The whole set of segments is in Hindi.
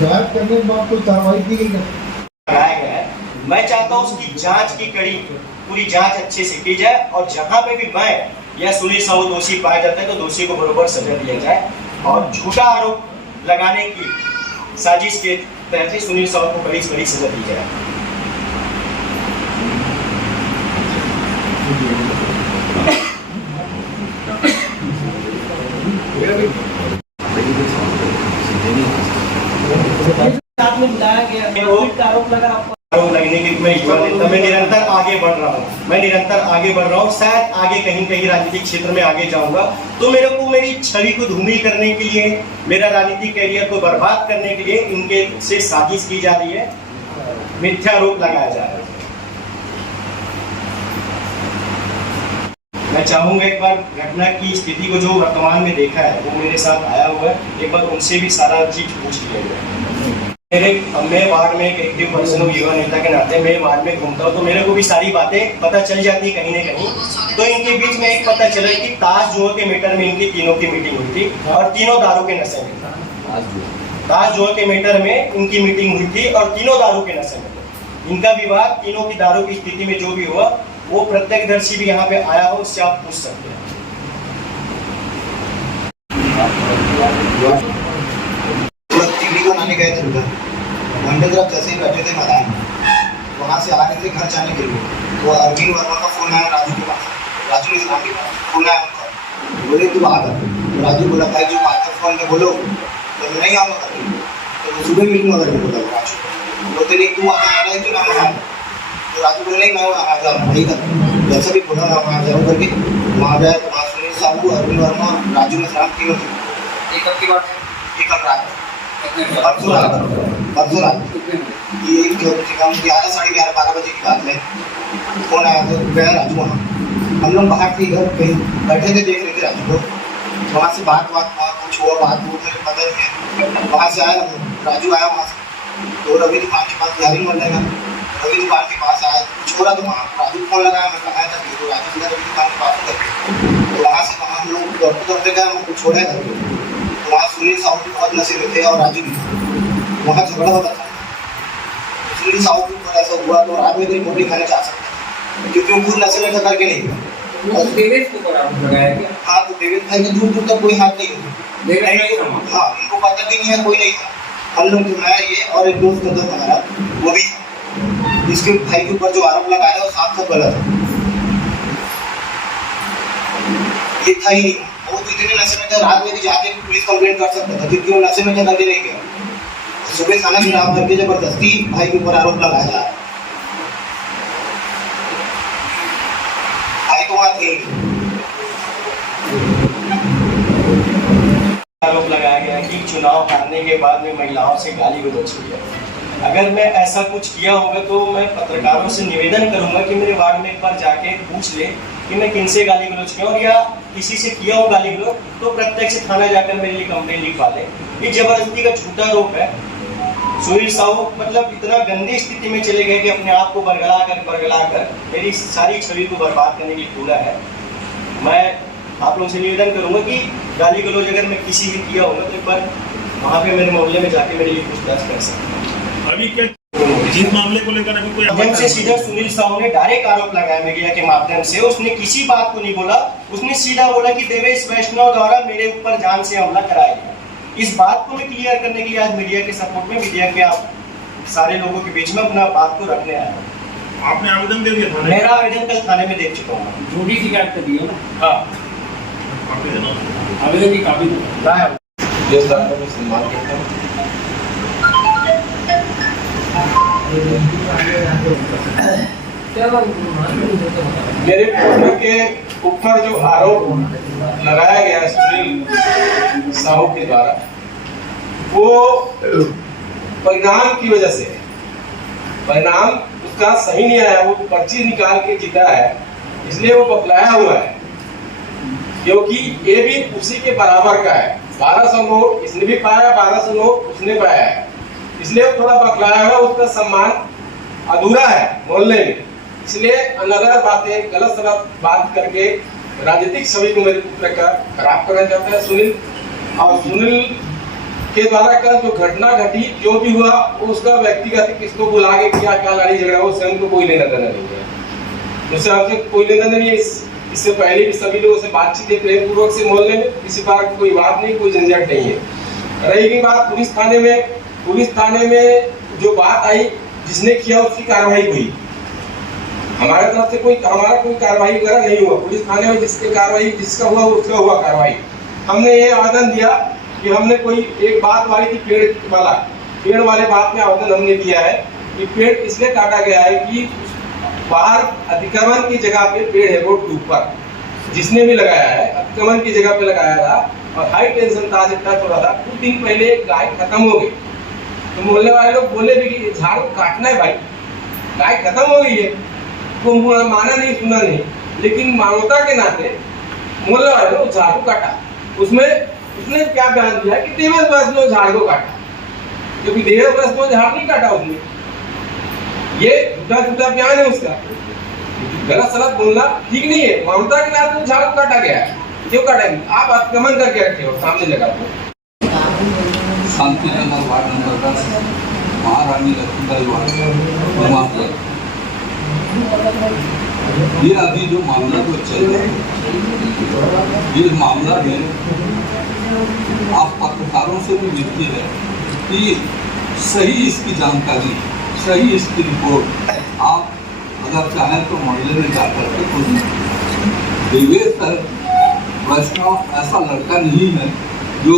जांच करने के बाद कोई कार्रवाई की गई कराया गया है। मैं चाहता हूँ उसकी जांच की कड़ी पूरी जांच अच्छे से की जाए और जहां पे भी मैं या सुनील साहू दोषी पाया जाता है तो दोषी को बराबर सजा दिया जाए और झूठा आरोप लगाने की साजिश के तहत ही सुनील साहू को कड़ी से कड़ी सजा दी जाए। आरोप लगने की मैं युवा नेता मैं निरंतर आगे बढ़ रहा हूँ शायद आगे कहीं राजनीतिक क्षेत्र में आगे जाऊंगा तो मेरे को मेरी छवि को धूमिल करने के लिए मेरा राजनीतिक कैरियर को बर्बाद करने के लिए इनके से साजिश की जा रही है, मिथ्या आरोप लगाया जा रहा है। मैं चाहूंगा एक बार घटना की स्थिति को जो वर्तमान में देखा है वो मेरे साथ आया हुआ है, एक बार उनसे भी सारा चीज पूछ लिया जाए। मैं वार्ड में एक एक्टिव पर्सन हूँ, युवा नेता के नाते मैं वार्ड में घूमता हूँ तो मेरे को भी सारी बातें पता चल जाती कहीं ना कहीं। तो इनके बीच में एक पता चला कि ताश जुआ के मैटर में इनकी तीनों की मीटिंग हुई थी और तीनों दारू के नशे में। ताश जुआ के मैटर में इनकी मीटिंग हुई थी और तीनों दारू के नशे में। इनका विवाद तीनों की दारू की स्थिति में जो भी हुआ वो प्रत्यक्षदर्शी भी यहाँ पे आया हो, उससे आप पूछ सकते हैं। गए थे उधर घंटे तरफ जैसे ही बैठे थे मैदान में, वहाँ से आ रहे थे घर जाने के लिए तो अरविंद वर्मा का फोन आया राजू के पास, राजू इस्लाम के पास फोन आया उनका, बोले तू आ कर। तो राजू बोला भाई जो बात फोन में बोलो तो मैं नहीं आऊँगा करके, तो वो सुबह मिलूँगा करके बोला राजू, बोलते नहीं तू वहाँ आ रहा है तो ना वहाँ। तो राजू बोले नहीं मैं आ जाऊँ नहीं कर, जैसा भी बोला मैं वहाँ जाऊँ करके वहाँ गया तो वहाँ सुनील साहू अरविंद वर्मा राजू इस्लाम तीनों थे। एक कब की बात है? एक कल रात परसों रात ये कम 11 साढ़े 11 12 बजे की बात है। फोन आया तो गया राजू वहाँ, हम लोग बाहर थे घर कहीं बैठे थे देख रहे थे राजू को, वहाँ से बात कुछ हुआ बात वो मेरे पता नहीं। वहाँ से आया राजू आया वहाँ से तो रवि दुकान के पास गाड़ी मिल जाएगा, रवि दुकान के पास आया छोड़ा तो वहाँ राजू फोन लगाया मैं कहा था तो राजू रवि दुकान के पास करके तो वहाँ से वहाँ हम लोग करते गए हमको छोड़ा करके। वहाँ सुनील साहू भी बहुत नशे में थे और राजू भी, वहाँ झगड़ा होता था। सुनील साहू को ऐसा हुआ तो रात में कोई रोटी खाने जा सकता क्योंकि वो खुद नशे में था करके नहीं हुआ। देवेश को लगाया क्या? हाँ तो देवेश भाई के दूर दूर तक कोई हाथ नहीं हुआ। हाँ उनको पता भी नहीं है, कोई नहीं था। हम लोग जो मैं ये और एक दोस्त था हमारा वो भी था, इसके भाई के ऊपर जो आरोप लगाया वो साफ सब गलत है, ये था ही नहीं। वो तो इतने नशे में था रात में भी जाके पुलिस कंप्लेंट कर सकता था क्योंकि वो नशे में था करके नहीं गया। सुबह खाना खराब करके जबरदस्ती भाई के ऊपर आरोप लगाया जा रहा है। भाई तो वहाँ थे। आरोप लगाया गया कि चुनाव हारने के बाद में महिलाओं से गाली गलौज हुई है। अगर मैं ऐसा कुछ किया होगा तो मैं पत्रकारों से निवेदन करूंगा कि मेरे वार्ड में एक बार जाके पूछ ले कि मैं किनसे गाली गलौज किया और या किसी से किया हो गाली गलौज तो प्रत्यक्ष थाना जाकर मेरे लिए कंप्लेंट लिखवा ले। ये जबरदस्ती का झूठा आरोप है। सुनील साहू मतलब इतना गंदी स्थिति में चले गए कि अपने आप को बरगला कर मेरी सारी छवि को बर्बाद करने के लिए खुला है। मैं आप लोगों से निवेदन करूंगा कि गाली गलौज अगर मैं किसी से किया होगा तो एक बार वहाँ पे मेरे मोहल्ले में जाके मेरे लिए पूछताछ कर सकते हैं। अभी क्या जिस मामले को लेकर अभी कोई से सीधा सुनील साहू ने डायरेक्ट आरोप लगाया मीडिया के माध्यम से। उसने किसी बात को नहीं बोला, उसने सीधा बोला कि देवेश वैष्णव द्वारा मेरे ऊपर जान से हमला कराया गया। इस बात को मैं क्लियर करने के लिए आज मीडिया के सपोर्ट में मीडिया के आप सारे लोगों के बीच में अपना बात को रखने आया हूँ। आपने आवेदन दे दिया थाने? मेरा आवेदन कल थाने में दे चुका हूँ। झूठी शिकायत कर दी है ना? हाँ आवेदन की काबिल मेरे पुत्र के ऊपर जो आरोप लगाया गया सुनील साहू के द्वारा वो परिणाम की वजह से परिणाम उसका सही नहीं आया। वो पर्ची निकाल के जीता है इसलिए वो बतलाया हुआ है क्योंकि ये भी उसी के बराबर का है। 1200 नोट इसने भी पाया, 1200 नोट उसने पाया है, इसलिए थोड़ा बतलाया हुआ। उसका सम्मान अधूरा है मोहल्ले में, इसलिए अनदर बातें गलत सलत बात करके राजनीतिक छवि को मेरे पुत्र का खराब करना चाहता है सुनील। और सुनील के द्वारा कल जो घटना घटी, जो भी हुआ उसका व्यक्तिगत किसको बुला के किया, क्या लड़ाई झगड़ा, वो स्वयं को कोई लेना देना नहीं है। जैसे हमसे कोई लेना नहीं है। इससे पहले भी सभी लोगों से बातचीत है प्रेम पूर्वक से, मोहल्ले में किसी बात की कोई बात नहीं, कोई झंझट नहीं है। रही बात पुलिस थाने में जो बात आई, जिसने किया उसकी कार्रवाई हुई। हमारे तरफ से हमारा कोई कार्रवाई वगैरह नहीं हुआ। पुलिस थाने में जिसकी कार्रवाई, जिसका हुआ उसका हुआ कार्रवाई। हमने ये आवेदन दिया कि हमने कोई एक बात वाली थी, पेड़ वाले बात में आवेदन हमने दिया है कि पेड़ इसलिए काटा गया है कि बाहर अतिक्रमण की जगह पे पेड़ है रोड के ऊपर, जिसने भी लगाया है अतिक्रमण की जगह पे लगाया था और हाई टेंशन तार से टच हो रहा था। कुछ दिन पहले गाय खत्म हो गई, तो मोहल्ले वाले लोग बोले भी कि झाड़ को काटना है भाई, गाय खत्म हो गई है। तो माना नहीं, सुना नहीं, लेकिन मानवता के नाते मोहल्ले वाले लोग झाड़ को काटा। उसने क्या बयान दिया कि देवेश वैष्णव झाड़ को काटा, क्योंकि देवेश वैष्णव झाड़ नहीं काटा उसने। ये झूठा बयान है उसका, गलत सलत बोलना ठीक नहीं है। मानवता के नाते झाड़ को काटा गया है, क्यों काटेंगे? आप अतिक्रमण करके रखे हो सामने जगह पर। शांतिनगर वार्ड नंबर 10 महारानी लक्ष्मीबाई वार्ड। ये अभी जो मामला जो चल रहा है, ये मामला में आप पत्रकारों से भी मिलती है कि सही इसकी जानकारी, सही इसकी रिपोर्ट आप अगर चाहें तो मोहल्ले में जाकर के खुद देवेश वैष्णव ऐसा लड़का नहीं है जो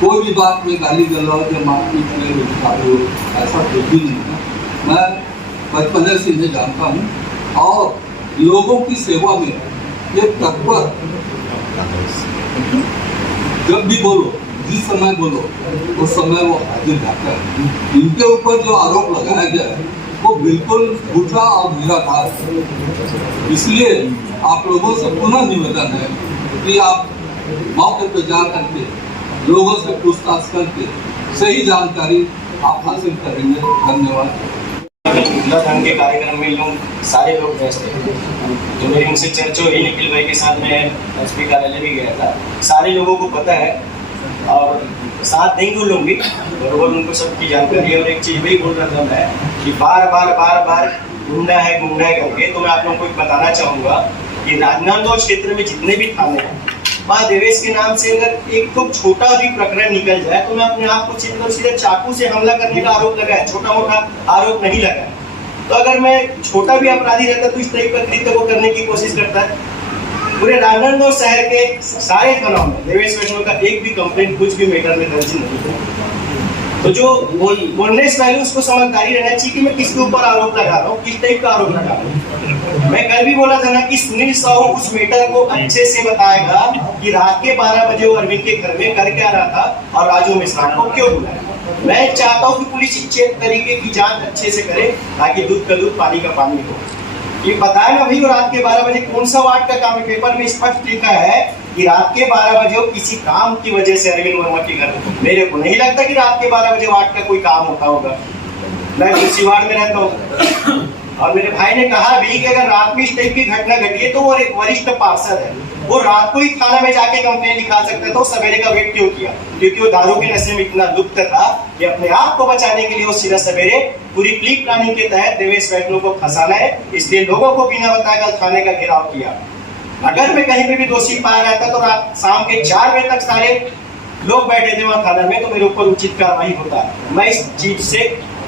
कोई भी बात में गाली गलौज या मारपीट में रुझान हो, ऐसा कुछ भी नहीं है। मैं बचपन से इन्हें जानता हूँ और लोगों की सेवा में ये तत्पर, जब भी बोलो, जिस समय बोलो उस समय वो हाजिर रहता है। इनके ऊपर जो आरोप लगाया गया है वो बिल्कुल झूठा और निराधार है। इसलिए आप लोगों से पुनः निवेदन है कि आप मौके पर जा करके लोगों से पूछताछ करके सही जानकारी आप हासिल करेंगे। धन्यवाद। ढंग के कार्यक्रम में लोग सारे लोग व्यस्त थे, तो मेरी उनसे चर्चा हुई। निखिल भाई के साथ मैं एसपी कार्यालय भी गया था। सारे लोगों को पता है और साथ देंगे वो लोग भी, बरबर उनको सबकी जानकारी है। और एक चीज़ भी बोल रहा था मैं कि बार बार गुंडा है करके, तो मैं आप लोगों को बताना चाहूँगा कि राजनांदगांव क्षेत्र में जितने भी थाने हैं, वहाँ देवेश के नाम से अगर एक तो छोटा भी प्रकरण निकल जाए तो मैं अपने आप को चिन्ह कर सीधे चाकू से हमला करने का आरोप लगा है, छोटा मोटा आरोप नहीं लगा है। तो अगर मैं छोटा भी अपराधी रहता तो इस तरह का कृत्य को करने की कोशिश करता है। पूरे राजनांदगांव शहर के सारे थानों में देवेश वैष्णव का एक भी कंप्लेंट कुछ भी मैटर में दर्ज नहीं है। तो जो बोलने से पहले उसको समझदारी रहना चाहिए कि मैं किसके ऊपर आरोप लगा रहा हूँ, किस टाइप का आरोप लगा रहा हूँ। मैं कल भी बोला था ना कि सुनील साहू उस मैटर को अच्छे से बताएगा कि रात के 12 बजे वो अरविंद के घर में कर क्या रहा था और राजू मिश्रा को क्यों बुलाया। मैं चाहता हूँ कि पुलिस इस तरीके की जांच अच्छे से करे ताकि दूध का दूध पानी का पानी हो। ये बताया ना भाई, रात के 12 बजे कौन सा वार्ड का काम है? पेपर में स्पष्ट लिखा है कि रात के 12 बजे वो किसी काम की वजह से अरविंद वर्मा के घर। मेरे को नहीं लगता कि रात के 12 बजे वार्ड का कोई काम होता होगा। मैं उसी वार्ड में रहता हूँ और मेरे भाई ने कहा भी कि अगर रात में इस टाइप की घटना घटी है तो वो एक वरिष्ठ पार्षद है, वो रात को ही थाना में जाके कंप्लेंट लिखा सकता था। सवेरे का वेट क्यों किया? क्योंकि वो दारू के नशे में इतना लुप्त था कि अपने आप को बचाने के लिए वो सीधा सवेरे पूरी प्री प्लानिंग के तहत देवेश वैष्णव को फंसाना है, इसलिए लोगों को बिना बताए कल थाने का घेराव किया। अगर मैं कहीं पे भी दोषी पाया रहता तो रात शाम के 4 बजे तक सारे लोग बैठे थे वहां थाना में, तो मेरे ऊपर उचित कार्रवाई होता। मैं इस चीज से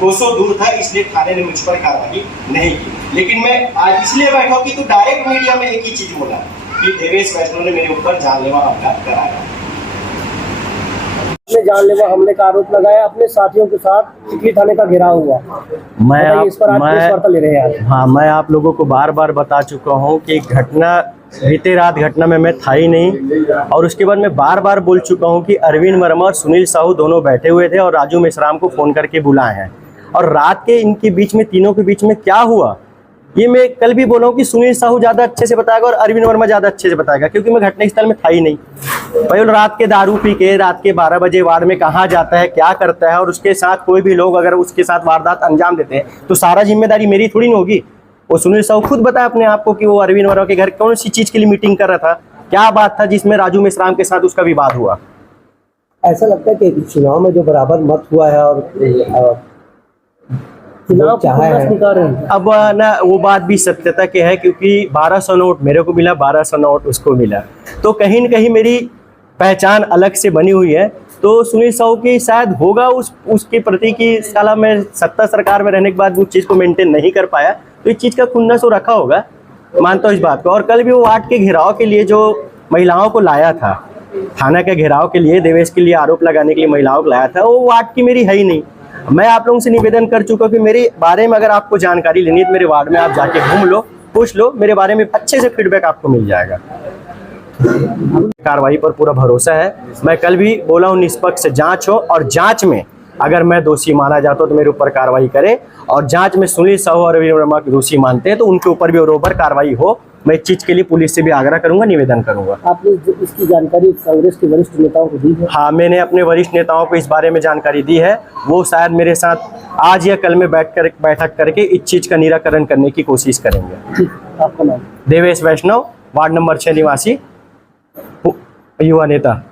कोसों दूर था, इसलिए थाने ने मुझ पर कार्रवाई नहीं की। लेकिन मैं आज इसलिए बैठा हूं कि तू डायरेक्ट मीडिया में एक ही चीज बोला कि देवेश वैष्णव ने मेरे ऊपर जानलेवा हमला कराया। जानलेवा हमले का आरोप लगाया, अपने साथियों के साथ चिखली थाने का घेराव हुआ। मैं आप लोगों को बार बार बता चुका हूं कि घटना बीते रात घटना में मैं था ही नहीं, और उसके बाद मैं बार बार बोल चुका हूं कि अरविंद वर्मा और सुनील साहू दोनों बैठे हुए थे और राजू मिश्राम को फोन करके बुलाए हैं। और रात के इनके बीच में, तीनों के बीच में क्या हुआ ये मैं कल भी बोला हूँ कि सुनील साहू ज़्यादा अच्छे से बताएगा और अरविंद वर्मा ज़्यादा अच्छे से बताएगा, क्योंकि मैं घटनास्थल में था ही नहीं। भाई रात के दारू पी के रात के 12 बजे वार्ड में कहाँ जाता है, क्या करता है, और उसके साथ कोई भी लोग अगर उसके साथ वारदात अंजाम देते हैं तो सारा जिम्मेदारी मेरी थोड़ी ना होगी। वो सुनील साहू खुद बताया अपने आप को कि वो अरविंद वर्मा के घर कौन सी चीज़ के लिए मीटिंग कर रहा था, क्या बात था जिसमें राजू मिश्राम के साथ उसका विवाद हुआ। ऐसा लगता है कि चुनाव में जो बराबर मत हुआ है और चुनाव चाहे है, अब ना वो बात भी सत्यता की है, क्योंकि 1200 नोट मेरे को मिला, 1200 नोट उसको मिला, तो कहीं न कहीं मेरी पहचान अलग से बनी हुई है। तो सुनील साहू की शायद होगा उसके प्रति कि साला मैं सत्ता सरकार में रहने के बाद उस चीज़ को मेंटेन नहीं कर पाया, तो इस चीज़ का खुन्नस वो रखा होगा, मानता हूँ इस बात को। और कल भी वो वार्ड के घेराव के लिए जो महिलाओं को लाया था, थाना के घेराव के लिए, देवेश के लिए आरोप लगाने के लिए महिलाओं को लाया था, वो वार्ड की मेरी है ही नहीं। मैं आप लोगों से निवेदन कर चुका कि मेरे बारे में अगर आपको जानकारी लेनी है तो मेरे वार्ड में आप जाके घूम लो, पूछ लो, मेरे बारे में अच्छे से फीडबैक आपको मिल जाएगा। कार्रवाई पर पूरा भरोसा है। मैं कल भी बोला हूँ निष्पक्ष जांच हो, और जांच में अगर मैं दोषी माना जाता हूँ तो मेरे ऊपर कार्रवाई करे, और जांच में सुनील साहू और अरविंद वर्मा को दोषी मानते हैं तो उनके ऊपर भी बरोबर कार्रवाई हो। मैं इस चीज़ के लिए पुलिस से भी आग्रह करूंगा, निवेदन करूंगा। आपने इसकी जानकारी कांग्रेस के वरिष्ठ नेताओं को दी है? हाँ, मैंने अपने वरिष्ठ नेताओं को इस बारे में जानकारी दी है। वो शायद मेरे साथ आज या कल में बैठक करके इस चीज़ का निराकरण करने की कोशिश करेंगे। आपका नाम? देवेश वैष्णव, वार्ड नंबर 6 निवासी, युवा नेता।